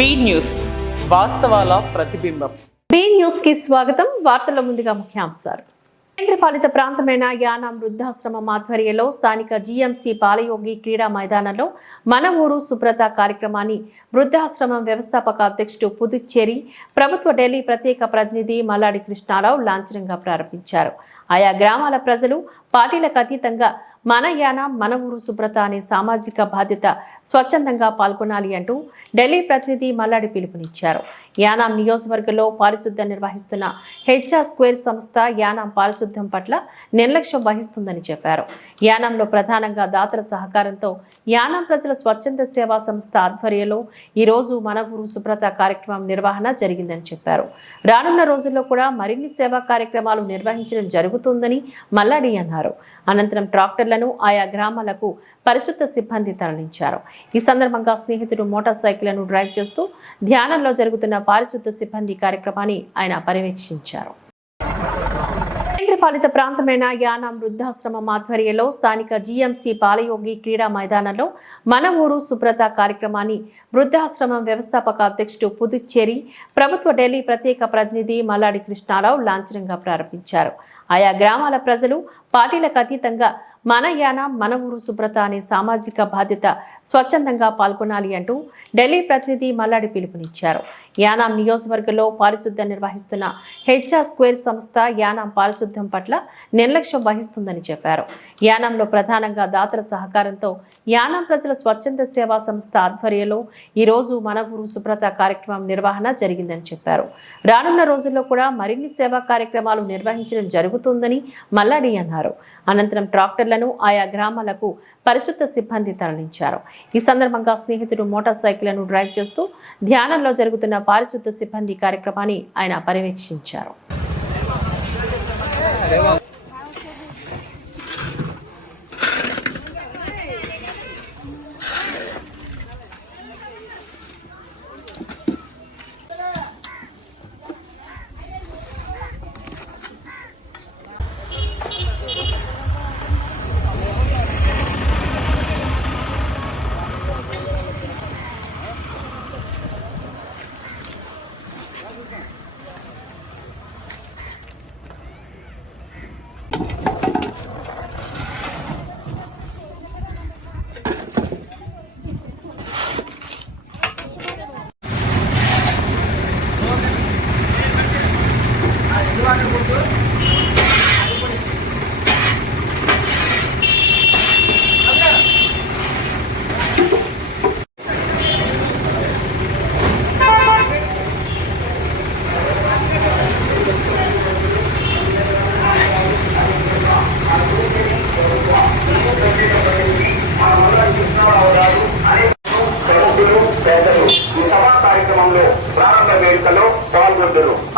B news వాస్తవాల ప్రతిబింబం. B news కి స్వాగతం. వార్తల ముందుగా ముఖ్యాంశాలు. కేంద్రపాలిత ప్రాంతమైన యానాం వృద్ధాశ్రమం ఆధ్వర్యంలో స్థానిక జీఎంసీ బాలయోగి క్రీడా మైదానంలో మన ఊరు సుబ్రత కార్యక్రమాన్ని వృద్ధాశ్రమం వ్యవస్థాపక అధ్యక్షుడు పుదుచ్చేరి ప్రభుత్వ ఢిల్లీ ప్రత్యేక ప్రతినిధి మల్లాడి కృష్ణారావు లాంఛనంగా ప్రారంభించారు. ఆయా గ్రామాల ప్రజలు పార్టీలకు అతీతంగా మన యానాం మన ఊరు శుభ్రత అనే సామాజిక బాధ్యత స్వచ్ఛందంగా పాల్గొనాలి అంటూ ఢిల్లీ ప్రతినిధి మల్లాడి పిలుపునిచ్చారు. యానాం నియోజకవర్గంలో పారిశుద్ధ్యం నిర్వహిస్తున్న హెచ్ఆర్ స్క్వేర్ సంస్థ యానాం పారిశుద్ధ్యం పట్ల నిర్లక్ష్యం వహిస్తుందని చెప్పారు. యానాంలో ప్రధానంగా దాతల సహకారంతో యానాం ప్రజల స్వచ్ఛంద సేవా సంస్థ ఆధ్వర్యంలో ఈరోజు మన ఊరు శుభ్రత కార్యక్రమం నిర్వహణ జరిగిందని చెప్పారు. రానున్న రోజుల్లో కూడా మరిన్ని సేవా కార్యక్రమాలు నిర్వహించడం జరుగుతుందని మల్లాడి అన్నారు. అనంతరం ట్రాక్టర్లను ఆయా గ్రామాలకు పరిశుద్ధ సిబ్బంది తరలించారు. ఈ సందర్భంగా స్నేహితుడు మోటార్ సైకిళ్లను డ్రైవ్ చేస్తూ ధ్యానంలో జరుగుతున్న పారిశుద్ధ సిబ్బంది కార్యక్రమాన్ని ఆయన పర్యవేక్షించారు. కేంద్రపాలిత ప్రాంతమైన యానాం వృద్ధాశ్రమం ఆధ్వర్యంలో స్థానిక జీఎంసీ బాలయోగి క్రీడా మైదానంలో మన ఊరు సుబ్రత కార్యక్రమాన్ని వృద్ధాశ్రమం వ్యవస్థాపక అధ్యక్షుడు పుదుచ్చేరి ప్రభుత్వ ఢిల్లీ ప్రత్యేక ప్రతినిధి మల్లాడి కృష్ణారావు లాంఛనంగా ప్రారంభించారు. ఆయా గ్రామాల ప్రజలు పార్టీలకు అతీతంగా మన యానాం మన ఊరు శుభ్రత అనే సామాజిక బాధ్యత స్వచ్ఛందంగా పాల్గొనాలి అంటూ ఢిల్లీ ప్రతినిధి మల్లాడి పిలుపునిచ్చారు. యానాం నియోజకవర్గంలో పారిశుద్ధ్యం నిర్వహిస్తున్న హెచ్ఆర్ స్క్వేర్ సంస్థ యానాం పారిశుద్ధ్యం పట్ల నిర్లక్ష్యం వహిస్తుందని చెప్పారు. యానాంలో ప్రధానంగా దాతల సహకారంతో యానాం ప్రజల స్వచ్ఛంద సేవా సంస్థ ఆధ్వర్యంలో ఈరోజు మన ఊరు శుభ్రత కార్యక్రమం నిర్వహణ జరిగిందని చెప్పారు. రానున్న రోజుల్లో కూడా మరిన్ని సేవా కార్యక్రమాలు నిర్వహించడం జరుగుతుందని మల్లాడి అన్నారు. అనంతరం ట్రాక్టర్లను ఆయా గ్రామాలకు పరిశుద్ధ సిబ్బంది తరలించారు. ఈ సందర్భంగా స్నేహితుడు మోటార్ సైకిళ్లను డ్రైవ్ చేస్తూ ధ్యానంలో జరుగుతున్న పారిశుద్ధ సిబ్బంది కార్యక్రమాన్ని ఆయన పర్యవేక్షించారు.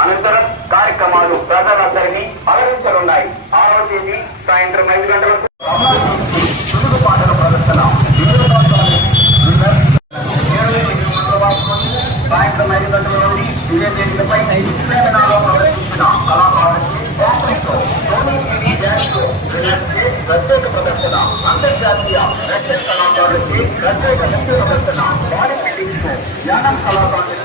అనంతరం కార్యక్రమాలు ప్రజలందరినీ అలరించనున్నాయి. 6వ తేదీ సాయంత్రం 5 గంటల వరకు పాటల ప్రదర్శన సాయంత్రం 5 గంటల నుండి ఇదే వేదికపై ప్రదర్శించిన కళాకారులకి ప్రత్యేక ప్రదర్శన, అంతర్జాతీయ వెస్టర్న్ కళాకారులకి ప్రత్యేక నృత్య ప్రదర్శన, బాడీ బిల్డింగ్ షో, యానం కళాకారులకి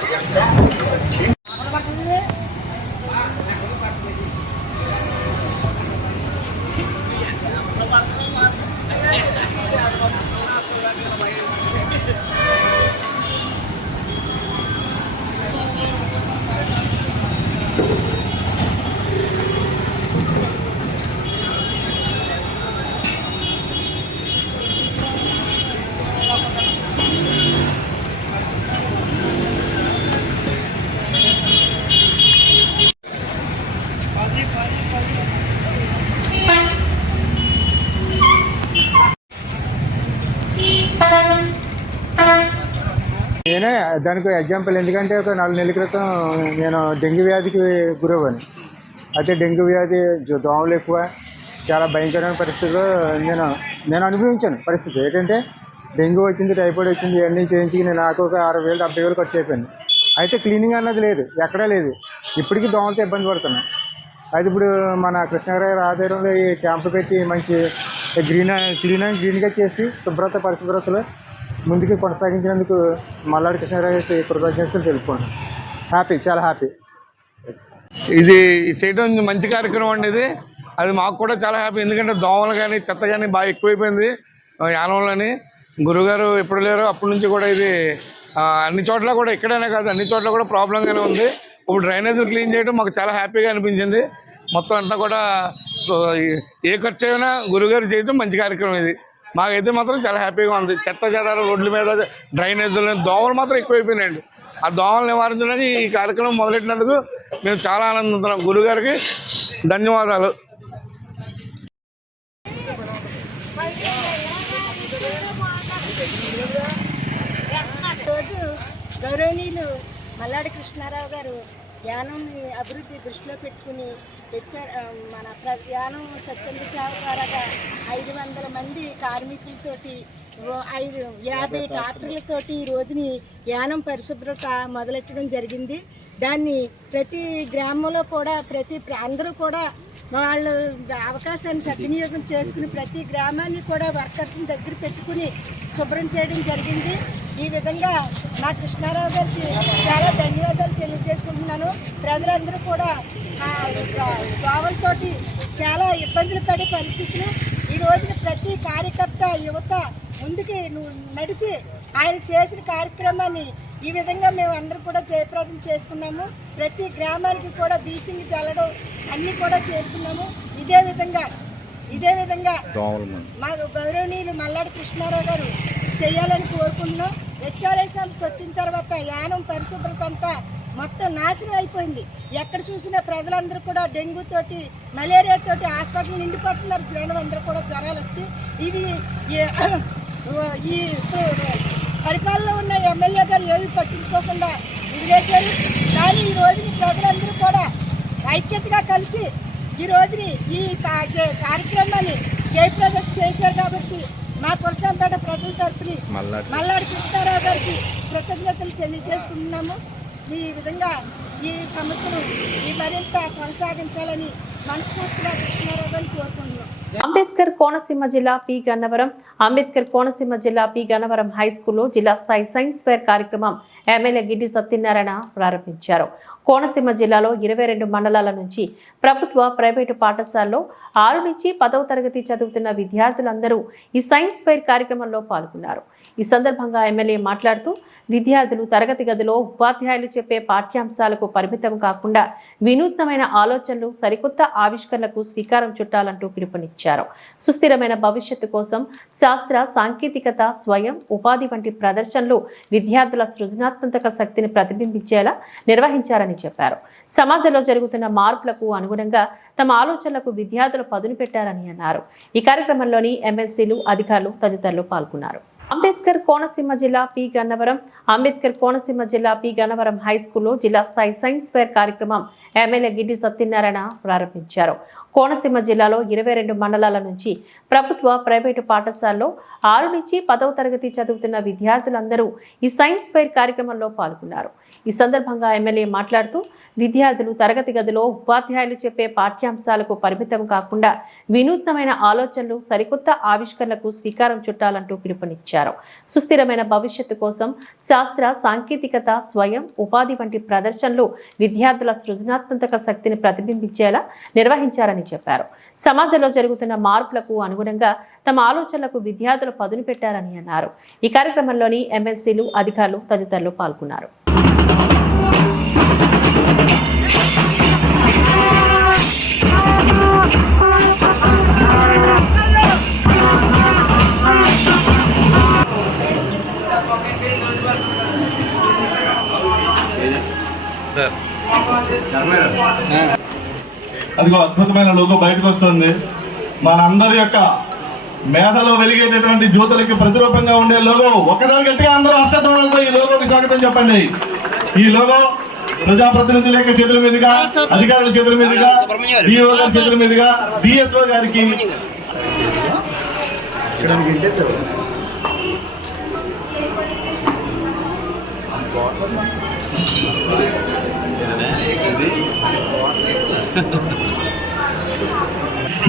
నేనే దానికి ఎగ్జాంపుల్. ఎందుకంటే ఒక 4 నెలల క్రితం నేను డెంగ్యూ వ్యాధికి గురవ్వాను. అయితే డెంగ్యూ వ్యాధి దోమలు ఎక్కువ, చాలా భయంకరమైన పరిస్థితిలో నేను అనుభవించాను. పరిస్థితి ఏంటంటే డెంగ్యూ వచ్చింది, టైఫాయిడ్ వచ్చింది, ఇవన్నీ చేయించుకుని నాకు ఒక 60,000 70,000 ఖర్చు అయిపోయింది. అయితే క్లీనింగ్ అన్నది లేదు, ఎక్కడా లేదు. ఇప్పటికీ దోమలతో ఇబ్బంది పడుతున్నాను. అయితే ఇప్పుడు మన కృష్ణగారి ఆధ్వర్యంలో ఈ క్యాంపు పెట్టి మంచి క్లీన్గా చేసి పరిశుభ్రతలో ముందుకు కొనసాగించినందుకు మల్లాడి కృష్ణారావుకి కృతజ్ఞతలు తెలుపుకుంటాను. హ్యాపీ, చాలా హ్యాపీ. ఇది చేయడం మంచి కార్యక్రమం అండి. ఇది అది మాకు కూడా చాలా హ్యాపీ. ఎందుకంటే దోమలు కానీ చెత్త కానీ బాగా ఎక్కువైపోయింది యానంలోని. గురుగారు ఎప్పుడు లేరు అప్పటి నుంచి కూడా ఇది అన్ని చోట్ల కూడా, ఇక్కడనే కాదు అన్ని చోట్ల కూడా ప్రాబ్లంగానే ఉంది. ఇప్పుడు డ్రైనేజీలు క్లీన్ చేయడం మాకు చాలా హ్యాపీగా అనిపించింది. మొత్తం అంతా కూడా ఏ ఖర్చు అయినా గురుగారు చేయడం మంచి కార్యక్రమం ఇది. మాకైతే మాత్రం చాలా హ్యాపీగా ఉంది. చెత్త చెదారు రోడ్ల మీద, డ్రైనేజీలు, దోమలు మాత్రం ఎక్కువైపోయినాయండి. ఆ దోమలు నివారించడానికి ఈ కార్యక్రమం మొదలెట్టినందుకు మేము చాలా ఆనందిస్తున్నాం. గురుగారికి ధన్యవాదాలు. రోజు గౌరవనీయులు మల్లాడి కృష్ణారావు గారు యానం అభివృద్ధి దృష్టిలో పెట్టుకుని మన యానం స్వచ్ఛంద సేవ ద్వారా 500 మంది కార్మికులతోటి 50 ట్రాక్టర్లతోటి ఈ రోజుని యానం పరిశుభ్రత మొదలెట్టడం జరిగింది. దాన్ని ప్రతి గ్రామంలో కూడా అందరూ కూడా వాళ్ళు అవకాశాన్ని సద్వినియోగం చేసుకుని ప్రతి గ్రామాన్ని కూడా వర్కర్స్ని దగ్గర పెట్టుకుని శుభ్రం చేయడం జరిగింది. ఈ విధంగా నా కృష్ణారావు గారికి చాలా ధన్యవాదాలు తెలియజేసుకుంటున్నాను. ప్రజలందరూ కూడా దోమలతోటి చాలా ఇబ్బందులు పడే పరిస్థితులు ఈ రోజున ప్రతి కార్యకర్త యువత ముందుకి నడిచి ఆయన చేసిన కార్యక్రమాన్ని ఈ విధంగా మేము అందరూ కూడా జయప్రదం చేసుకున్నాము. ప్రతి గ్రామానికి కూడా బీసింగ్ చల్లడం అన్నీ కూడా చేసుకున్నాము. ఇదే విధంగా మా గౌరవనీయులు మల్లాడి కృష్ణారావు గారు చేయాలని కోరుకుంటున్నాం. హెచ్ఆర్ఎస్ వచ్చిన తర్వాత యానం పరిశుభ్రత అంతా మొత్తం నాశనం అయిపోయింది. ఎక్కడ చూసినా ప్రజలందరూ కూడా డెంగ్యూ తోటి, మలేరియా తోటి హాస్పిటల్ నిండిపోతున్నారు. జనం అందరూ కూడా జ్వరాలు వచ్చి ఇది ఈ పరిపాలనలో ఉన్న ఎమ్మెల్యే గారు ఏమీ పట్టించుకోకుండా వదిలేశారు. కానీ ఈ రోజుని ప్రజలందరూ కూడా ఐక్యతగా కలిసి ఈ రోజుని ఈ కార్యక్రమాన్ని జయప్రదం చేశారు. కాబట్టి మా కురసాంపేట ప్రజల తరఫున మల్లాడి కృష్ణారావు గారికి కృతజ్ఞతలు తెలియజేసుకుంటున్నాము. ఈ విధంగా ఈ సంస్థను మరింత కొనసాగించాలని మనస్ఫూర్తిగా కృష్ణారావు గారిని కోరుకుంటున్నాం. అంబేద్కర్ కోనసీమ జిల్లా పి గన్నవరం అంబేద్కర్ కోనసీమ జిల్లా పి గన్నవరం హై స్కూల్లో జిల్లా స్థాయి సైన్స్ ఫేర్ కార్యక్రమం ఎమ్మెల్యే గిడ్డి సత్యనారాయణ ప్రారంభించారు. కోనసీమ జిల్లాలో 22 మండలాల నుంచి ప్రభుత్వ ప్రైవేటు పాఠశాలలో 6 నుంచి 10వ తరగతి చదువుతున్న విద్యార్థులందరూ ఈ సైన్స్ ఫెయిర్ కార్యక్రమంలో పాల్గొన్నారు. ఈ సందర్భంగా ఎమ్మెల్యే మాట్లాడుతూ విద్యార్థులు తరగతి గదిలో ఉపాధ్యాయులు చెప్పే పాఠ్యాంశాలకు పరిమితం కాకుండా వినూత్నమైన ఆలోచనలు, సరికొత్త ఆవిష్కరణలకు శ్రీకారం చుట్టాలంటూ పిలుపునిచ్చారు. సుస్థిరమైన భవిష్యత్తు కోసం శాస్త్ర, సాంకేతికత, స్వయం ఉపాధి వంటి ప్రదర్శనలు విద్యార్థుల సృజనాత్మక శక్తిని ప్రతిబింబించేలా నిర్వహించారని చెప్పారు. సమాజంలో జరుగుతున్న మార్పులకు అనుగుణంగా తమ ఆలోచనలకు విద్యార్థులు పదును పెట్టారని అన్నారు. ఈ కార్యక్రమంలోని ఎమ్మెల్సీలు, అధికారులు తదితరులు పాల్గొన్నారు. అంబేద్కర్ కోనసీమ జిల్లా పి గన్నవరం అంబేద్కర్ కోనసీమ జిల్లా పి గన్నవరం హై స్కూల్లో జిల్లా స్థాయి సైన్స్ ఫేర్ కార్యక్రమం ఎమ్మెల్యే గిడ్డి సత్యనారాయణ ప్రారంభించారు. కోనసీమ జిల్లాలో 22 మండలాల నుంచి ప్రభుత్వ ప్రైవేటు పాఠశాలలో 6 నుంచి 10వ తరగతి చదువుతున్న విద్యార్థులందరూ ఈ సైన్స్ ఫెయిర్ కార్యక్రమంలో పాల్గొన్నారు. ఈ సందర్భంగా ఎమ్మెల్యే మాట్లాడుతూ విద్యార్థులు తరగతి గదిలో ఉపాధ్యాయులు చెప్పే పాఠ్యాంశాలకు పరిమితం కాకుండా వినూత్నమైన ఆలోచనలు, సరికొత్త ఆవిష్కరణలకు శ్రీకారం చుట్టాలంటూ పిలుపునిచ్చారు. సుస్థిరమైన భవిష్యత్తు కోసం శాస్త్ర, సాంకేతికత, స్వయం ఉపాధి వంటి ప్రదర్శనలు విద్యార్థుల సృజనాత్మక శక్తిని ప్రతిబింబించేలా నిర్వహించారని చెప్పారు. సమాజంలో జరుగుతున్న మార్పులకు అనుగుణంగా తమ ఆలోచనలకు విద్యార్థులు పదును పెట్టారని అన్నారు. ఈ కార్యక్రమంలోని ఎమ్మెల్సీలు, అధికారులు తదితరులు పాల్గొన్నారు. అదిగో అద్భుతమైన లోగో బయటకు వస్తుంది. మనందరి యొక్క మేధలో వెలిగేటటువంటి జ్యోతులకి ప్రతిరూపంగా ఉండే లోగో. ఒకదాని గట్టిగా అందరూ హర్షధ్వానాలతో ఈ లోగోకి స్వాగతం చెప్పండి. ఈ లోగో ప్రజాప్రతినిధుల యొక్క చేతుల మీదుగా, అధికారుల చేతుల మీదుగా, డిఓ గారి చేతుల మీదుగా, డిఎస్ఓ గారికి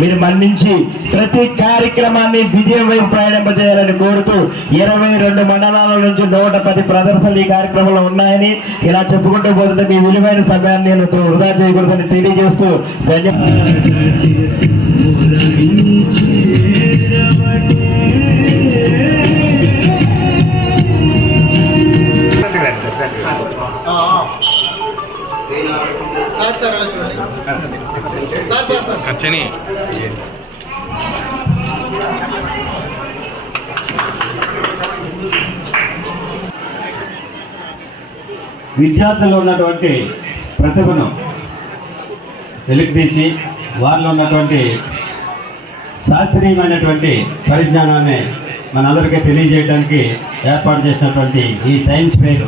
మీరు మన్నించి ప్రతి కార్యక్రమాన్ని విజయం వైపు ప్రయాణింపజేయాలని కోరుతూ 22 మండలాల నుంచి 110 ప్రదర్శనలు ఈ కార్యక్రమంలో ఉన్నాయని ఇలా చెప్పుకుంటూ పోతుంటే మీ విలువైన సమయాన్ని నేను వృధా చేయకూడదని తెలియజేస్తూ విద్యార్థుల్లో ఉన్నటువంటి ప్రతిభను వెలికితీసి వారిలో ఉన్నటువంటి శాస్త్రీయమైనటువంటి పరిజ్ఞానాన్ని మనందరికీ తెలియజేయడానికి ఏర్పాటు చేసినటువంటి ఈ సైన్స్ ఫెయిర్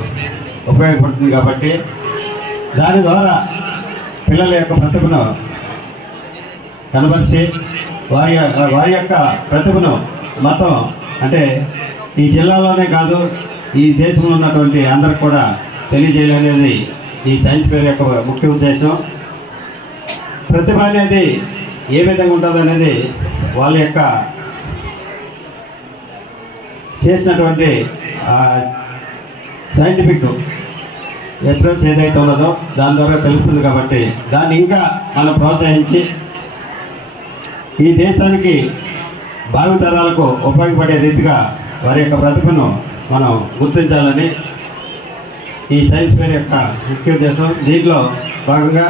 ఉపయోగపడుతుంది కాబట్టి దాని ద్వారా పిల్లల యొక్క ప్రతిభను కనబరిచి వారి యొక్క ప్రతిభను మొత్తం అంటే ఈ జిల్లాలోనే కాదు ఈ దేశంలో ఉన్నటువంటి అందరికి కూడా తెలియజేయాలనేది ఈ సైన్స్ ఫెయిర్ యొక్క ముఖ్య ఉద్దేశం. ప్రతిభ అనేది ఏ విధంగా ఉంటుంది అనేది వాళ్ళ యొక్క చేసినటువంటి సైంటిఫిక్ అప్రోచ్ ఏదైతే ఉన్నదో దాని ద్వారా తెలుస్తుంది కాబట్టి దాన్ని ఇంకా మనం ప్రోత్సహించి ఈ దేశానికి భావితరాలకు ఉపయోగపడే రీతిగా వారి యొక్క ప్రతిభను మనం గుర్తించాలని ఈ సైన్స్ ఫెయిర్ యొక్క ముఖ్య ఉద్దేశం. దీంట్లో భాగంగా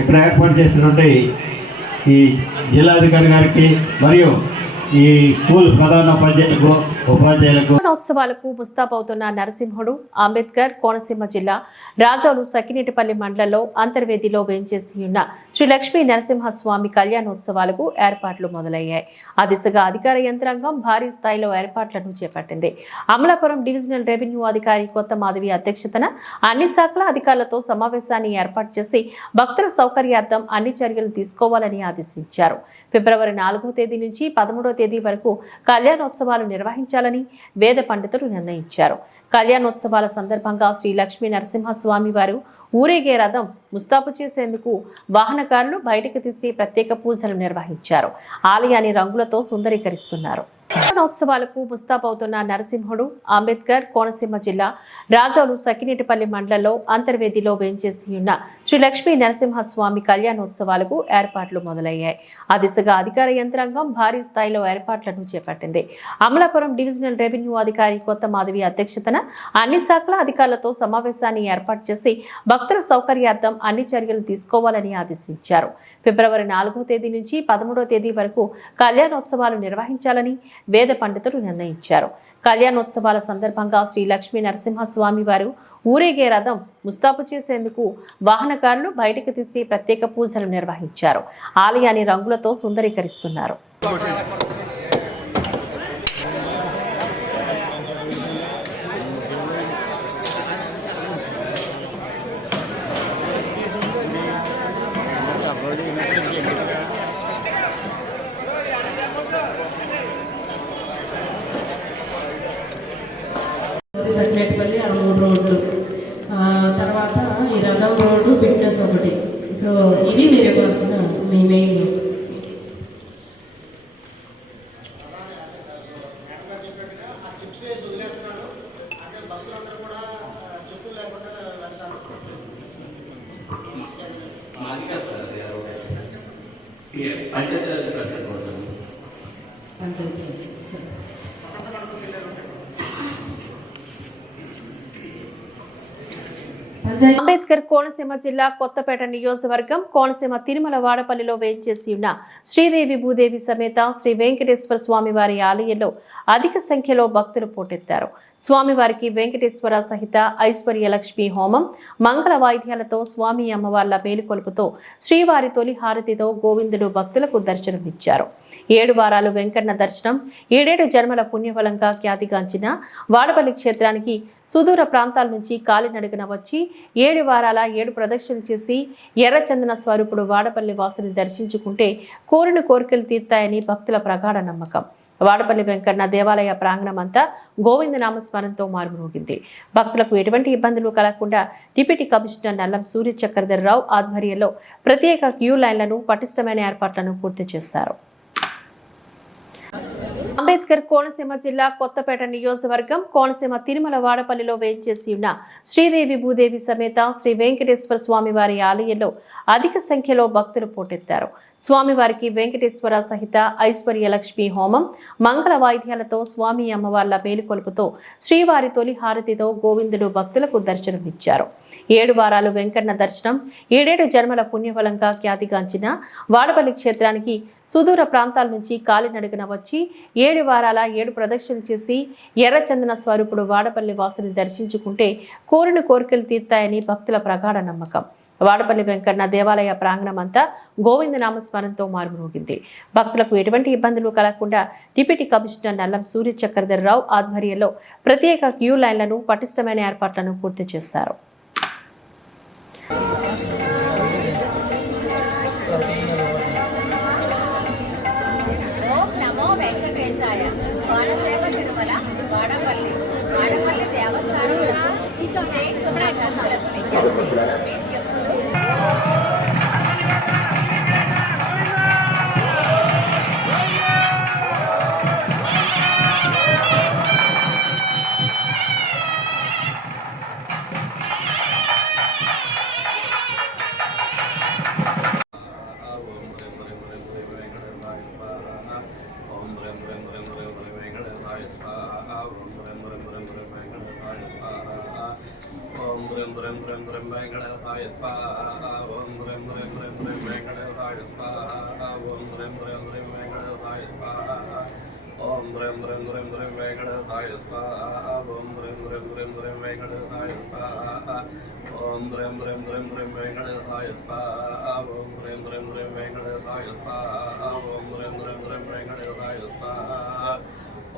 ఇక్కడ ఏర్పాటు చేసినటువంటి ఈ జిల్లాధికారి గారికి మరియు ఈ స్కూల్ ప్రధాన ఉపాధ్యాయులకు ఉత్సవాలకు ముస్తాబవుతున్న నరసింహుడు అంబేద్కర్ కోనసీమ జిల్లా రాజోలు సకినేటిపల్లి మండలంలో అంతర్వేదిలో వేంచేసి ఉన్న శ్రీ లక్ష్మీ నరసింహస్వామి కళ్యాణోత్సవాలకు ఏర్పాట్లు మొదలయ్యాయి. ఆ దిశగా అధికార యంత్రాంగం భారీ స్థాయిలో ఏర్పాట్లను చేపట్టింది. అమలాపురం డివిజనల్ రెవెన్యూ అధికారి కొత్త మాధవి అధ్యక్షతన అన్ని శాఖల అధికారులతో సమావేశాన్ని ఏర్పాటు చేసి భక్తుల సౌకర్యార్థం అన్ని చర్యలు తీసుకోవాలని ఆదేశించారు. ఫిబ్రవరి 4వ తేదీ నుంచి 13వ తేదీ వరకు కళ్యాణోత్సవాలు నిర్వహించాలని వేద పండితులు నిర్ణయించారు. కళ్యాణోత్సవాల సందర్భంగా శ్రీ లక్ష్మీ నరసింహస్వామి వారు ఊరేగే రథం ముస్తాబు చేసేందుకు వాహనకారులు బయటకు తీసి ప్రత్యేక పూజలు నిర్వహించారు. ఆలయాన్ని రంగులతో సుందరీకరిస్తున్నారు. కళ్యాణోత్సవాలకు ముస్తాబవుతున్న నరసింహుడు అంబేద్కర్ కోనసీమ జిల్లా రాజోలు సకినేటిపల్లి మండలంలో అంతర్వేదిలో వేంచేసి ఉన్న శ్రీ లక్ష్మీ నరసింహస్వామి కళ్యాణోత్సవాలకు ఏర్పాట్లు మొదలయ్యాయి. ఆ దిశగా అధికార యంత్రాంగం భారీ స్థాయిలో ఏర్పాట్లను చేపట్టింది. అమలాపురం డివిజనల్ రెవెన్యూ అధికారి కొత్త మాధవి అధ్యక్షతన అన్ని శాఖల అధికారులతో సమావేశాన్ని ఏర్పాటు చేసి భక్తుల సౌకర్యార్థం అన్ని చర్యలు తీసుకోవాలని ఆదేశించారు. ఫిబ్రవరి 4వ తేదీ నుంచి 13వ తేదీ వరకు కళ్యాణోత్సవాలు నిర్వహించాలని వేద పండితులు నిర్ణయించారు. కళ్యాణోత్సవాల సందర్భంగా శ్రీ లక్ష్మీ నరసింహస్వామి వారు ఊరేగే రథం ముస్తాబు చేసేందుకు వాహనకారులు బయటకు తీసి ప్రత్యేక పూజలు నిర్వహించారు. ఆలయాన్ని రంగులతో సుందరీకరిస్తున్నారు. సకినేటిపల్లి ఆ 3 రోడ్లు తర్వాత ఈ రథం రోడ్డు ఫిట్నెస్ ఒకటి. సో ఇవి మీరు ఇవ్వాల్సిన మీ మెయిన్. అంబేద్కర్ కోనసీమ జిల్లా కొత్తపేట నియోజకవర్గం కోనసీమ తిరుమల వాడపల్లిలో వేంచేసి ఉన్న శ్రీదేవి భూదేవి సమేత శ్రీ వెంకటేశ్వర స్వామి వారి ఆలయంలో అధిక సంఖ్యలో భక్తులు పోటెత్తారు. స్వామివారికి వెంకటేశ్వర సహిత ఐశ్వర్య లక్ష్మి హోమం మంగళ వాయిద్యాలతో స్వామి అమ్మవార్ల మేలుకొలుపుతో శ్రీవారి తొలి హారతితో గోవిందుడు భక్తులకు దర్శనమిచ్చారు. 7 వారాలు వెంకన్న దర్శనం 7 జన్మల పుణ్యఫలంగా ఖ్యాతిగాంచిన వాడపల్లి క్షేత్రానికి సుదూర ప్రాంతాల నుంచి కాలినడుగున వచ్చి 7 వారాల 7 ప్రదక్షిణలు చేసి ఎర్రచందన స్వరూపుడు వాడపల్లి వాసుని దర్శించుకుంటే కోరిన కోరికలు తీర్తాయని భక్తుల ప్రగాఢ నమ్మకం. వాడపల్లి వెంకన్న దేవాలయ ప్రాంగణం అంతా గోవింద నామస్మరణతో మారుమోగింది. భక్తులకు ఎటువంటి ఇబ్బందులు కలగకుండా డిప్యూటీ కమిషనర్ నల్లం సూర్య చక్రధర్రావు ఆధ్వర్యంలో ప్రత్యేక క్యూ లైన్లను పటిష్టమైన ఏర్పాట్లను పూర్తి చేశారు. అంబేద్కర్ కోనసీమ జిల్లా కొత్తపేట నియోజకవర్గం కోనసీమ తిరుమల వాడపల్లిలో వేంచేసి ఉన్న శ్రీదేవి భూదేవి సమేత శ్రీ వెంకటేశ్వర స్వామివారి ఆలయంలో అధిక సంఖ్యలో భక్తులు పోటెత్తారు. స్వామివారికి వెంకటేశ్వర సహిత ఐశ్వర్య లక్ష్మి హోమం, మంగళ వాయిద్యాలతో స్వామి అమ్మవార్ల మేలుకొలుపుతో శ్రీవారి తొలి హారతితో గోవిందుడు భక్తులకు దర్శనమిచ్చారు. 7 వారాలు వెంకన్న దర్శనం 7 జన్మల పుణ్యఫలంగా ఖ్యాతిగాంచిన వాడపల్లి క్షేత్రానికి సుదూర ప్రాంతాల నుంచి కాలినడుగున వచ్చి 7 వారాల 7 ప్రదక్షిణలు చేసి ఎర్రచందన స్వరూపుడు వాడపల్లి వాసుని దర్శించుకుంటే కోరిన కోరికలు తీర్తాయని భక్తుల ప్రగాఢ నమ్మకం. వాడపల్లి వెంకన్న దేవాలయ ప్రాంగణం అంతా గోవింద నామస్మరణతో మారుమోగింది. భక్తులకు ఎటువంటి ఇబ్బందులు కలగకుండా డిప్యూటీ కమిషనర్ నల్లం సూర్య చక్రధర్రావు ఆధ్వర్యంలో ప్రత్యేక క్యూ లైన్లను పటిష్టమైన ఏర్పాట్లను పూర్తి చేశారు.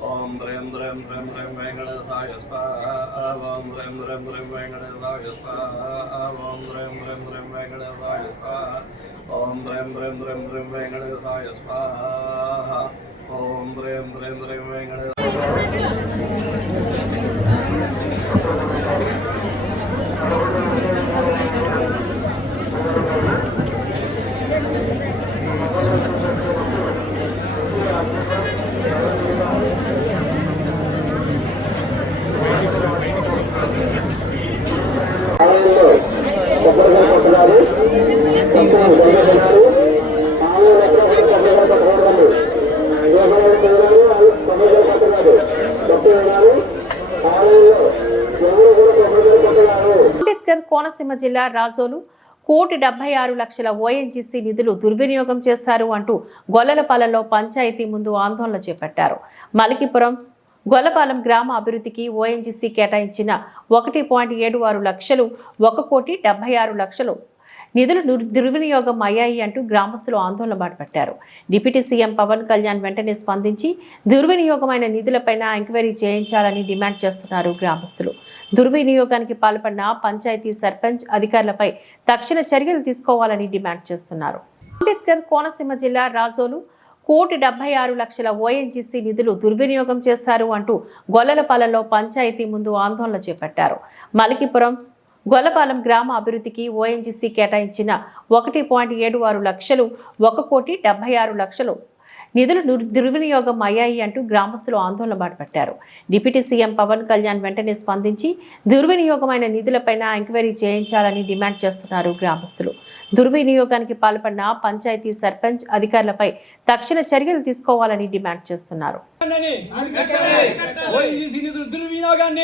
Om Rem Rem Rem Rem Venkatesaya Swaha. Om Rem Rem Rem Venkatesaya Swaha. Om Rem Rem Rem Venkatesaya Swaha. Om Rem Rem Rem Rem Venkatesaya Swaha. Om Rem Rem Rem Ambedkar Konaseema జిల్లా Razole 1,76,00,000 ONGC నిధులు దుర్వినియోగం చేశారు అంటూ గొల్లలపాలెంలో పంచాయతీ ముందు ఆందోళన చేపట్టారు. మలికిపురం గొల్లపాలెం గ్రామ అభివృద్ధికి ఓఎన్జీసీ కేటాయించిన 1.76 లక్షలు 1,76,00,000 నిధులు దుర్వినియోగం అయ్యాయి అంటూ గ్రామస్తులు ఆందోళన బాటపట్టారు. డిప్యూటీ సీఎం పవన్ కళ్యాణ్ వెంటనే స్పందించి దుర్వినియోగమైన నిధులపైన ఎంక్వైరీ చేయించాలని డిమాండ్ చేస్తున్నారు గ్రామస్తులు. దుర్వినియోగానికి పాల్పడిన పంచాయతీ సర్పంచ్ అధికారులపై తక్షణ చర్యలు తీసుకోవాలని డిమాండ్ చేస్తున్నారు. అంబేద్కర్ కోనసీమ జిల్లా రాజోలు 1,76,00,000 ఓఎన్జీసీ నిధులు దుర్వినియోగం చేశారు అంటూ గొల్లలపాలెంలో పంచాయతీ ముందు ఆందోళన చేపట్టారు. మలికిపురం గొల్లపాలెం గ్రామ అభివృద్ధికి ఓఎన్జీసీ కేటాయించిన 1.76 లక్షలు 1,76,00,000 నిధులు దుర్వినియోగం అయ్యాయి అంటూ గ్రామస్తులు ఆందోళన బాటపట్టారు. డిప్యూటీ సీఎం పవన్ కళ్యాణ్ వెంటనే స్పందించి దుర్వినియోగమైన నిధులపైన ఎంక్వైరీ చేయించాలని డిమాండ్ చేస్తున్నారు గ్రామస్తులు. దుర్వినియోగానికి పాల్పడిన పంచాయతీ సర్పంచ్ అధికారులపై తక్షణ చర్యలు తీసుకోవాలని డిమాండ్ చేస్తున్నారు. పంచాయతీ నిధులు దుర్వినియోగాన్ని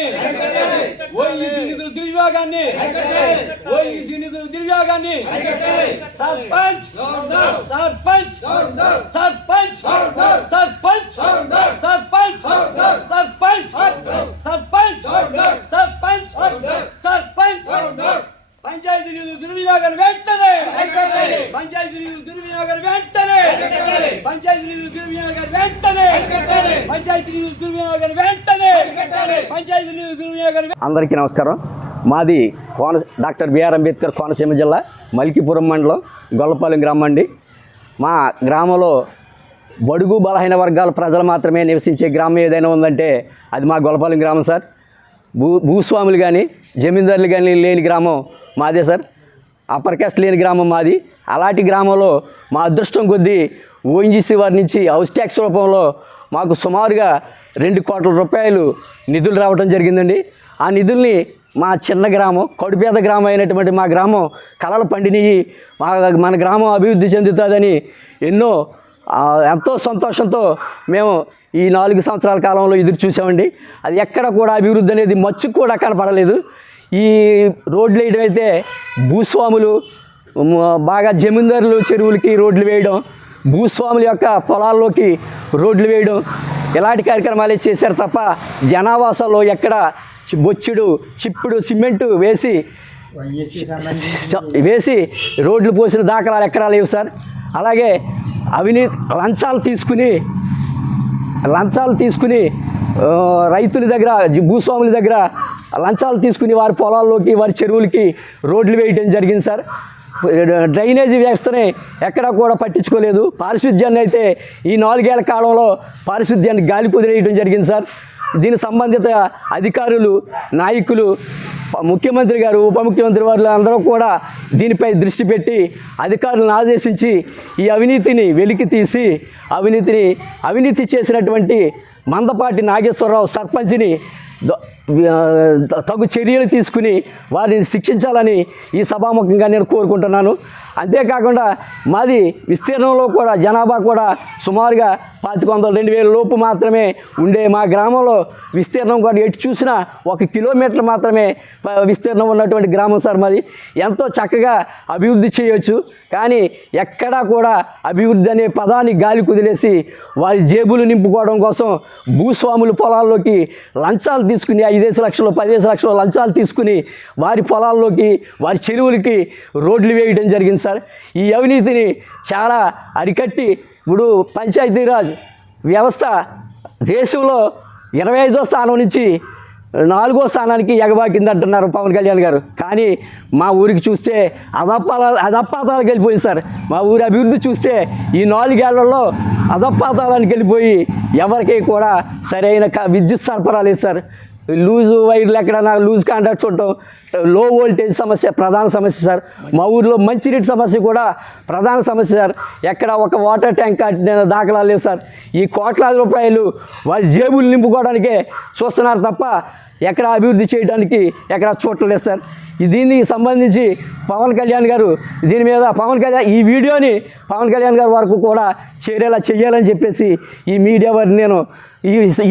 వెంటనే పంచాయతీ నిధులు దుర్వినియోగాన్ని వెంటనే పంచాయతీ నిధులు దుర్వినియోగాన్ని వెంటనే పంచాయతీ నిధులు దుర్వినియోగాన్ని వెంటనే పంచాయతీ నిధులు దుర్వినియోగాన్ని. అందరికీ నమస్కారం. మాది డాక్టర్ బిఆర్ అంబేద్కర్ కోనసీమ జిల్లా మలికిపురం మండలం గొల్లపాలెం గ్రామం అండి. మా గ్రామంలో బడుగు బలహీన వర్గాల ప్రజలు మాత్రమే నివసించే గ్రామం ఏదైనా ఉందంటే అది మా గొల్లపాలెం గ్రామం సార్. భూస్వాములు కానీ జమీందారులు కానీ లేని గ్రామం మాదే సార్. అప్పర్ కాస్ట్ లేని గ్రామం మాది. అలాంటి గ్రామంలో మా అదృష్టం కొద్దీ ఓఎన్జీసీ వారి నుంచి హౌస్ ట్యాక్స్ రూపంలో మాకు సుమారుగా 2 కోట్ల రూపాయలు నిధులు రావడం జరిగిందండి. ఆ నిధుల్ని మా చిన్న గ్రామం, కడుపేద గ్రామం అయినటువంటి మా గ్రామం కలలు పండినవి, మన గ్రామం అభివృద్ధి చెందుతుందని ఎంతో సంతోషంతో మేము ఈ 4 సంవత్సరాల కాలంలో ఎదురు చూసామండి. అది ఎక్కడ కూడా అభివృద్ధి అనేది మచ్చుకు కూడా కనపడలేదు. ఈ రోడ్లు వేయడం అయితే భూస్వాములు బాగా జమీందారులు చెరువులకి రోడ్లు వేయడం, భూస్వాముల యొక్క పొలాల్లోకి రోడ్లు వేయడం ఇలాంటి కార్యక్రమాలే చేశారు తప్ప జనావాసాల్లో ఎక్కడ బొచ్చుడు చిప్పుడు సిమెంటు వేసి రోడ్లు పోసిన దాఖలాలు ఎక్కడా లేవు సార్. అలాగే అవినీతి లంచాలు తీసుకుని రైతుల దగ్గర, భూస్వాముల దగ్గర లంచాలు తీసుకుని వారి పొలాల్లోకి, వారి చెరువులకి రోడ్లు వేయడం జరిగింది సార్. డ్రైనేజీ వ్యవస్థని ఎక్కడా కూడా పట్టించుకోలేదు. పారిశుద్ధ్యాన్ని అయితే ఈ 4 ఏళ్ల కాలంలో పారిశుద్ధ్యాన్ని గాలి కుదిరేయడం జరిగింది సార్. దీని సంబంధిత అధికారులు, నాయకులు, ముఖ్యమంత్రి గారు, ఉప ముఖ్యమంత్రి వారు అందరూ కూడా దీనిపై దృష్టి పెట్టి అధికారులను ఆదేశించి ఈ అవినీతిని వెలికి తీసి అవినీతి చేసినటువంటి మందపాటి నాగేశ్వరరావు సర్పంచ్ని తగు చర్యలు తీసుకుని వారిని శిక్షించాలని ఈ సభాముఖంగా నేను కోరుకుంటున్నాను. అంతేకాకుండా మాది విస్తీర్ణంలో కూడా జనాభా కూడా సుమారుగా 2500-2000 లోపు మాత్రమే ఉండే మా గ్రామంలో విస్తీర్ణం కూడా ఎటు చూసినా 1 కిలోమీటర్ మాత్రమే విస్తీర్ణం ఉన్నటువంటి గ్రామం సార్ మాది. ఎంతో చక్కగా అభివృద్ధి చేయవచ్చు, కానీ ఎక్కడా కూడా అభివృద్ధి అనే పదాన్ని గాలి కుదిలేసి వారి జేబులు నింపుకోవడం కోసం భూస్వాముల పొలాల్లోకి లంచాలు తీసుకుని 5 లక్షలు 10 లక్షలు లంచాలు తీసుకుని వారి పొలాల్లోకి, వారి చెరువులకి రోడ్లు వేయడం జరిగింది సార్. ఈ అవినీతిని చాలా అరికట్టి ఇప్పుడు పంచాయతీరాజ్ వ్యవస్థ దేశంలో 25వ స్థానం నుంచి 4వ స్థానానికి ఎగబాకింది అంటున్నారు పవన్ కళ్యాణ్ గారు. కానీ మా ఊరికి చూస్తే అధపాతాలకు వెళ్ళిపోయింది సార్. మా ఊరి అభివృద్ధి చూస్తే ఈ 4 ఏళ్లలో అధపాతాలానికి వెళ్ళిపోయి ఎవరికి కూడా సరైన విద్యుత్ సరఫరా లేదు సార్. లూజు వైర్లు ఎక్కడైనా లూజ్ కాంటాక్ట్స్ ఉండటం, లో వోల్టేజ్ సమస్య ప్రధాన సమస్య సార్. మా ఊరిలో మంచినీటి సమస్య కూడా ప్రధాన సమస్య సార్. ఎక్కడ ఒక వాటర్ ట్యాంక్ దాఖలాలు లేవు సార్. ఈ కోట్లాది రూపాయలు వారి జేబులు నింపుకోవడానికే చూస్తున్నారు తప్ప ఎక్కడ అభివృద్ధి చేయడానికి ఎక్కడ చూడలేదు సార్. దీనికి సంబంధించి పవన్ కళ్యాణ్ గారు ఈ వీడియోని పవన్ కళ్యాణ్ గారి వరకు కూడా చేరేలా చేయాలని చెప్పేసి ఈ మీడియా వారిని నేను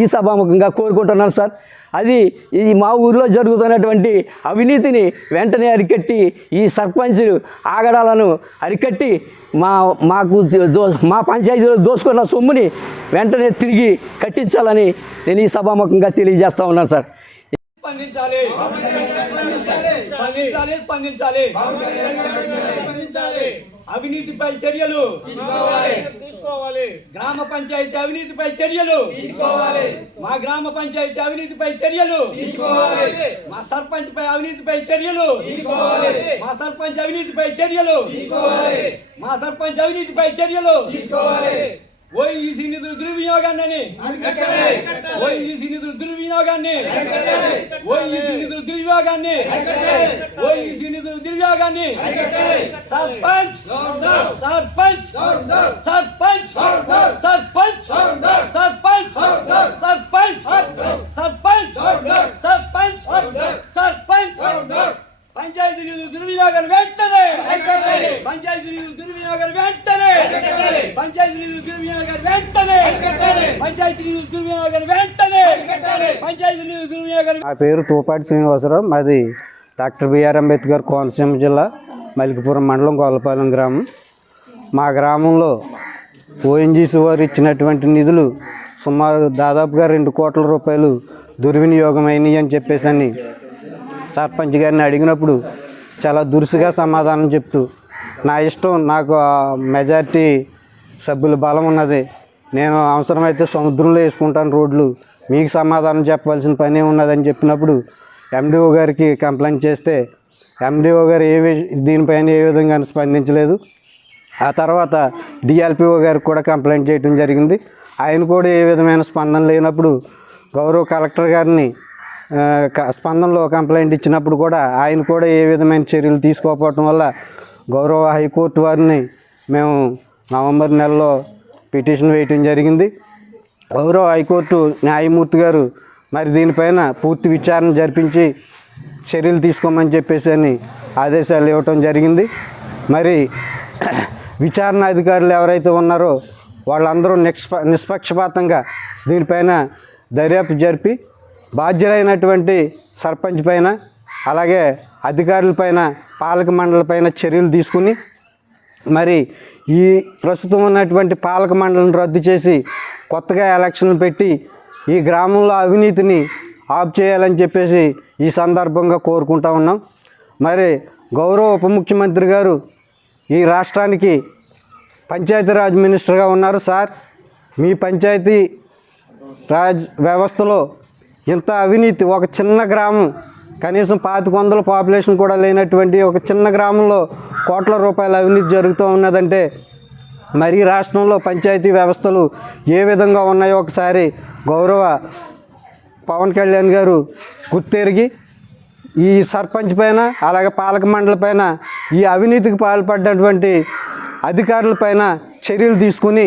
ఈ సభాముఖంగా కోరుకుంటున్నాను సార్. అది ఈ మా ఊరిలో జరుగుతున్నటువంటి అవినీతిని వెంటనే అరికట్టి ఈ సర్పంచులు ఆగడాలను అరికట్టి మా పంచాయతీలో దోసుకున్న సొమ్ముని వెంటనే తిరిగి కట్టించాలని నేను ఈ సభాముఖంగా తెలియజేస్తూ ఉన్నాను సార్. స్పందించాలి. అవినీతిపై చర్యలు తీసుకోవాలి. గ్రామ పంచాయతీ అవినీతిపై చర్యలు తీసుకోవాలి. మా గ్రామ పంచాయతీ అవినీతిపై చర్యలు తీసుకోవాలి. మా సర్పంచ్ పై అవినీతిపై చర్యలు తీసుకోవాలి. మా సర్పంచ్ అవినీతిపై చర్యలు తీసుకోవాలి. మా సర్పంచ్ అవినీతిపై చర్యలు తీసుకోవాలి. ఓఎన్జీసీ నిధుల దుర్వినియోగాన్ని సర్పంచ్ సర్పంచ్ సర్పంచ్ సర్పంచ్ సర్పంచ్ సర్పంచ్ సర్పంచ్ సర్పంచ్ సర్పంచ్ పంచాయతీ నిధుల దుర్వినియోగం వెంటనే పంచాయతీ నిధుల దుర్వినియోగం వెంటనే పంచాయతీ నిధుల దుర్వినియోగం వెంటనే పంచాయతీ నిధుల దుర్వినియోగం వెంటనే పంచాయతీ నిధుల దుర్వినియోగం. నా పేరు తూపాటి శ్రీనివాసరావు. మాది డాక్టర్ బిఆర్ అంబేద్కర్ కోనసీమ జిల్లా మలికిపురం మండలం గొల్లపాలెం గ్రామం. మా గ్రామంలో ఓఎన్జీసీ వారు ఇచ్చినటువంటి నిధులు సుమారు దాదాపుగా 2 కోట్ల రూపాయలు దుర్వినియోగం అయినాయి అని చెప్పేసి సర్పంచ్ గారిని అడిగినప్పుడు చాలా దురుసుగా సమాధానం చెప్తూ, నా ఇష్టం, నాకు మెజారిటీ సభ్యుల బలం ఉన్నది, నేను అవసరమైతే సముద్రంలో వేసుకుంటాను రోడ్లు, మీకు సమాధానం చెప్పవలసిన పని ఉన్నదని చెప్పినప్పుడు ఎండిఓ గారికి కంప్లైంట్ చేస్తే ఎండిఓ గారు దీనిపైన ఏ విధంగా స్పందించలేదు. ఆ తర్వాత డిఎల్పిఓ గారికి కూడా కంప్లైంట్ చేయడం జరిగింది. ఆయన కూడా ఏ విధమైన స్పందన లేనప్పుడు గౌరవ కలెక్టర్ గారిని స్పందనలో కంప్లైంట్ ఇచ్చినప్పుడు కూడా ఆయన కూడా ఏ విధమైన చర్యలు తీసుకోకపోవటం వల్ల గౌరవ హైకోర్టు వారిని మేము నవంబర్ నెలలో పిటిషన్ వేయటం జరిగింది. గౌరవ హైకోర్టు న్యాయమూర్తి గారు మరి దీనిపైన పూర్తి విచారణ జరిపించి చర్యలు తీసుకోమని చెప్పేసి అని ఆదేశాలు ఇవ్వటం జరిగింది. మరి విచారణ అధికారులు ఎవరైతే ఉన్నారో వాళ్ళందరూ నిష్పక్షపాతంగా దీనిపైన దర్యాప్తు జరిపి బాధ్యులైనటువంటి సర్పంచ్ పైన అలాగే అధికారులపైన పాలక మండలిపైన చర్యలు తీసుకుని మరి ఈ ప్రస్తుతం ఉన్నటువంటి పాలక మండలిని రద్దు చేసి కొత్తగా ఎలక్షన్లు పెట్టి ఈ గ్రామంలో అవినీతిని ఆఫ్ చేయాలని చెప్పేసి ఈ సందర్భంగా కోరుకుంటా ఉన్నాం. మరి గౌరవ ఉప ముఖ్యమంత్రి గారు ఈ రాష్ట్రానికి పంచాయతీరాజ్ మినిస్టర్గా ఉన్నారు. సార్, మీ పంచాయతీ రాజ్ వ్యవస్థలో ఇంత అవినీతి, ఒక చిన్న గ్రామం కనీసం 2500 పాపులేషన్ కూడా లేనటువంటి ఒక చిన్న గ్రామంలో కోట్ల రూపాయల అవినీతి జరుగుతూ ఉన్నదంటే మరి రాష్ట్రంలో పంచాయతీ వ్యవస్థలు ఏ విధంగా ఉన్నాయో ఒకసారి గౌరవ పవన్ కళ్యాణ్ గారు గుర్తెరిగి ఈ సర్పంచ్ పైన అలాగే పాలక మండలి పైన ఈ అవినీతికి పాల్పడ్డటువంటి అధికారులపైన చర్యలు తీసుకుని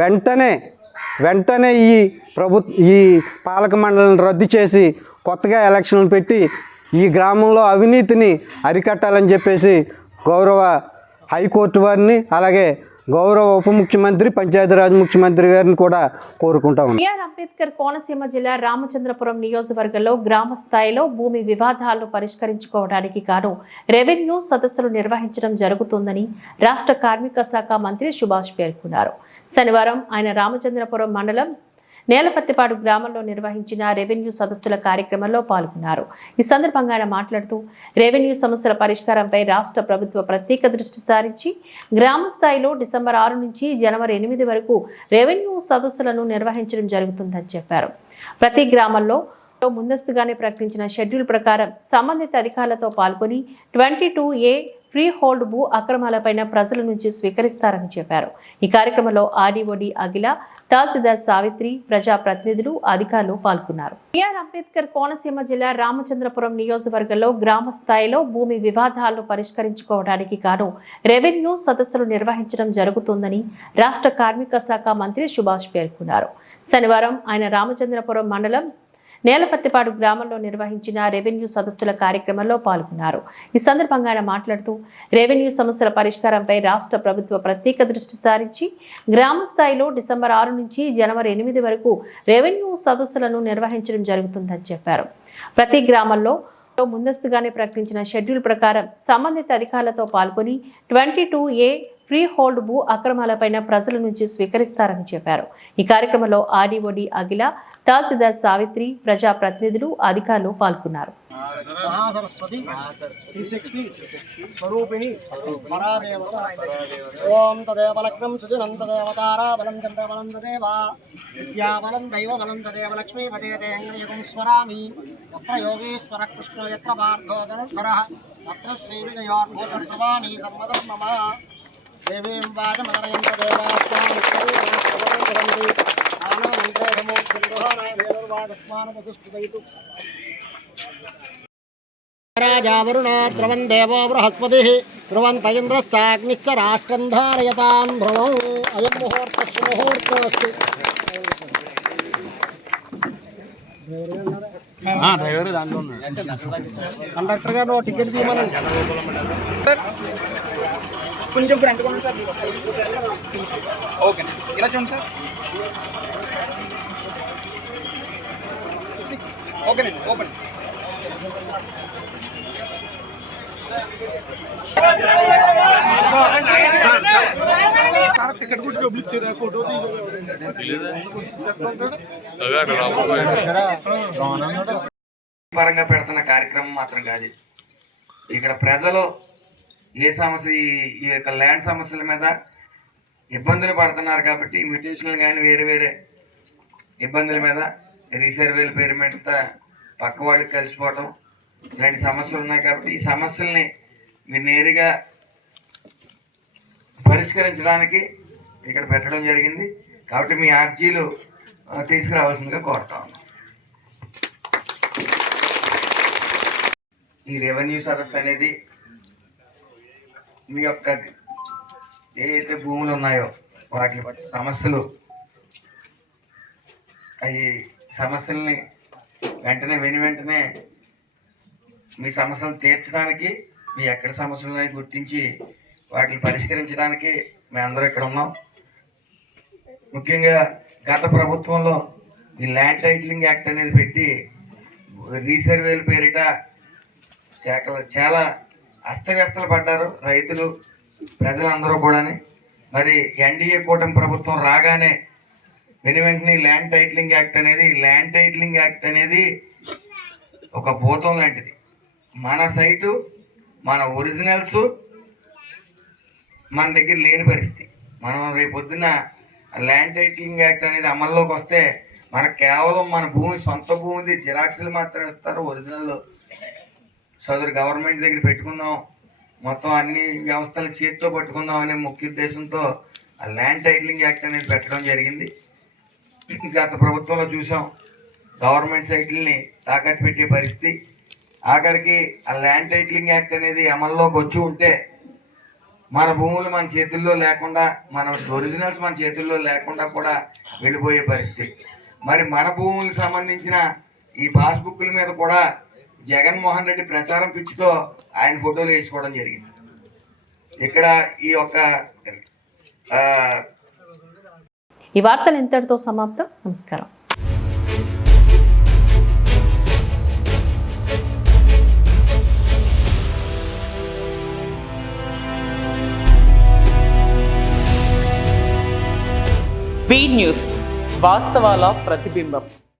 వెంటనే ఈ పాలక మండలిని రద్దు చేసి కొత్తగా ఎలక్షన్లు పెట్టి ఈ గ్రామంలో అవినీతిని అరికట్టాలని చెప్పేసి గౌరవ హైకోర్టు వారిని అలాగే గౌరవ ఉప ముఖ్యమంత్రి పంచాయతీరాజ్ ముఖ్యమంత్రి గారిని కూడా కోరుకుంటా ఉన్నాం. బిఆర్ అంబేద్కర్ కోనసీమ జిల్లా రామచంద్రపురం నియోజకవర్గంలో గ్రామ స్థాయిలో భూమి వివాదాలను పరిష్కరించుకోవడానికి గాను రెవెన్యూ సదస్సులు నిర్వహించడం జరుగుతుందని రాష్ట్ర కార్మిక శాఖ మంత్రి సుభాష్ పేర్కొన్నారు. శనివారం ఆయన రామచంద్రపురం మండలం నేలపత్తిపాడు గ్రామంలో నిర్వహించిన రెవెన్యూ సదస్సుల కార్యక్రమంలో పాల్గొన్నారు. ఈ సందర్భంగా ఆయన మాట్లాడుతూ రెవెన్యూ సమస్యల పరిష్కారంపై రాష్ట్ర ప్రభుత్వ ప్రత్యేక దృష్టి సారించి గ్రామ స్థాయిలో డిసెంబర్ 6 నుంచి జనవరి 8 వరకు రెవెన్యూ సదస్సులను నిర్వహించడం జరుగుతుందని చెప్పారు. ప్రతి గ్రామంలో ముందస్తుగానే ప్రకటించిన షెడ్యూల్ ప్రకారం సంబంధిత అధికారులతో పాల్గొని 22A ఫ్రీ హోల్డ్ భూ అక్రమాలపైన ప్రజల నుంచి స్వీకరిస్తారని చెప్పారు. ఈ కార్యక్రమంలో ఆర్డీఓడి అఖిల, తహసీల్దార్ సావిత్రి, ప్రజాప్రతినిధులు, అధికారులు పాల్గొన్నారు. బిఆర్ అంబేద్కర్ కోనసీమ జిల్లా రామచంద్రపురం నియోజకవర్గంలో గ్రామ స్థాయిలో భూమి వివాదాలను పరిష్కరించుకోవడానికి గాను రెవెన్యూ సదస్సులు నిర్వహించడం జరుగుతుందని రాష్ట్ర కార్మిక శాఖ మంత్రి సుభాష్ పేర్కొన్నారు. శనివారం ఆయన రామచంద్రపురం మండలం నేలపత్తిపాడు గ్రామంలో నిర్వహించిన రెవెన్యూ సదస్సుల కార్యక్రమంలో పాల్గొన్నారు. ఈ సందర్భంగా ఆయన మాట్లాడుతూ రెవెన్యూ సమస్యల పరిష్కారంపై రాష్ట్ర ప్రభుత్వ ప్రత్యేక దృష్టి సారించి గ్రామ స్థాయిలో డిసెంబర్ 6 నుంచి జనవరి 8 వరకు రెవెన్యూ సదస్సులను నిర్వహించడం జరుగుతుందని చెప్పారు. ప్రతి గ్రామంలో ముందస్తుగానే ప్రకటించిన షెడ్యూల్ ప్రకారం సంబంధిత అధికారులతో పాల్గొని 22A ఫ్రీ హోల్డ్ భూ అక్రమాలపైన ప్రజల నుంచి స్వీకరిస్తారని చెప్పారు. ఈ కార్యక్రమంలో ఆర్డీఓడి అఖిల, తహసీల్దార్ సావిత్రి, ప్రజాప్రతినిధులు, అధికారులు పాల్గొన్నారు. మహాసరస్వతి త్రిశక్తి స్వరూపిణి పరాదేవత ఓం తదేవ లక్ష్మం సుజనంతదేవతారా బలం చంద్రబలం తదేవ విద్యాబలం దైవబలం తదేవ లక్ష్మీపతే తేంగయుగం స్మరామి తత్ర యోగేశ్వర కృష్ణో యత్ర పార్థోదనస్వరః తత్ర శ్రీవిజయోర్భూతర్శవాణి సర్వధర్మమ దేవీం వాచమదనయంత దేవాస్యామి స్వరూపం రాజా వరుణ ద్రవం దేవో బృహస్పతి ధ్రువంత ఇంద్రస్సాగ్నిశ్చ రాష్ట్రం ధారయతాం ధ్రువం అయం ముహూర్తస్సు ముహూర్తోస్తు. కండక్టర్ గారు టికెట్ తీయమని కొంచెం ఫ్రంట్ కొనండి సార్. ఓకే, ఇలా చూడండి సార్. ఓకేనండి, ఓపెన్. పరంగా పెడుతున్న కార్యక్రమం మాత్రం కాదు. ఇక్కడ ప్రజలు ఏ సమస్య ఈ యొక్క ల్యాండ్ సమస్యల మీద ఇబ్బందులు పడుతున్నారు కాబట్టి మ్యూటేషన్లు కానీ వేరే వేరే ఇబ్బందుల మీద రీసర్వేల పేరు మీద పక్క వాళ్ళకి కలిసిపోవటం ఇలాంటి సమస్యలు ఉన్నాయి కాబట్టి ఈ సమస్యల్ని మీరు నేరుగా పరిష్కరించడానికి ఇక్కడ పెట్టడం జరిగింది. కాబట్టి మీ అర్జీలు తీసుకురావాల్సిందిగా కోరుతా ఉన్నాం. ఈ రెవెన్యూ సదస్సు అనేది మీ యొక్క ఏదైతే భూములు ఉన్నాయో వాటి సమస్యలు, అవి సమస్యల్ని వెంటనే మీ సమస్యలు తీర్చడానికి, మీ ఎక్కడ సమస్యలు ఉన్నాయో గుర్తించి వాటిని పరిష్కరించడానికి మేము అందరూ ఇక్కడ ఉన్నాం. ముఖ్యంగా గత ప్రభుత్వంలో ఈ ల్యాండ్ టైటిలింగ్ యాక్ట్ అనేది పెట్టి రీసర్వేల పేరిట చాలా అస్తవ్యస్తలు పడ్డారు రైతులు, ప్రజలందరూ కూడా. మరి ఎన్డీఏ కూటమి ప్రభుత్వం రాగానే వెంటనే ల్యాండ్ టైటిలింగ్ యాక్ట్ అనేది ఒక భూతం లాంటిది. మన సైటు, మన ఒరిజినల్స్ మన దగ్గర లేని పరిస్థితి. మనం రేపొద్దున ల్యాండ్ టైటిలింగ్ యాక్ట్ అనేది అమల్లోకి వస్తే మనకు కేవలం మన భూమి, సొంత భూమిది జిరాక్స్లు మాత్రం ఇస్తారు. ఒరిజినల్ సదరు గవర్నమెంట్ దగ్గర పెట్టుకుందాం, మొత్తం అన్ని వ్యవస్థలు చేతితో పట్టుకుందాం అనే ముఖ్య ఉద్దేశంతో ఆ ల్యాండ్ టైటిలింగ్ యాక్ట్ అనేది పెట్టడం జరిగింది. గత ప్రభుత్వంలో చూసాం, గవర్నమెంట్ సైట్లని తాకట్టు పెట్టే పరిస్థితి. ఆఖరికి ఆ ల్యాండ్ టైటిలింగ్ యాక్ట్ అనేది అమల్లోకి వచ్చి ఉంటే మన భూములు మన చేతుల్లో లేకుండా, మన ఒరిజినల్స్ మన చేతుల్లో లేకుండా కూడా వెళ్ళిపోయే పరిస్థితి. మరి మన భూములకు సంబంధించిన ఈ పాస్బుక్ల మీద కూడా జగన్మోహన్ రెడ్డి ప్రచారం పిచ్చితో ఆయన ఫోటోలు వేసుకోవడం జరిగింది. ఇక్కడ ఈ యొక్క ఈ వార్తలు ఇంతటితో సమాప్తం. నమస్కారం. బీ న్యూస్, వాస్తవాల ప్రతిబింబం.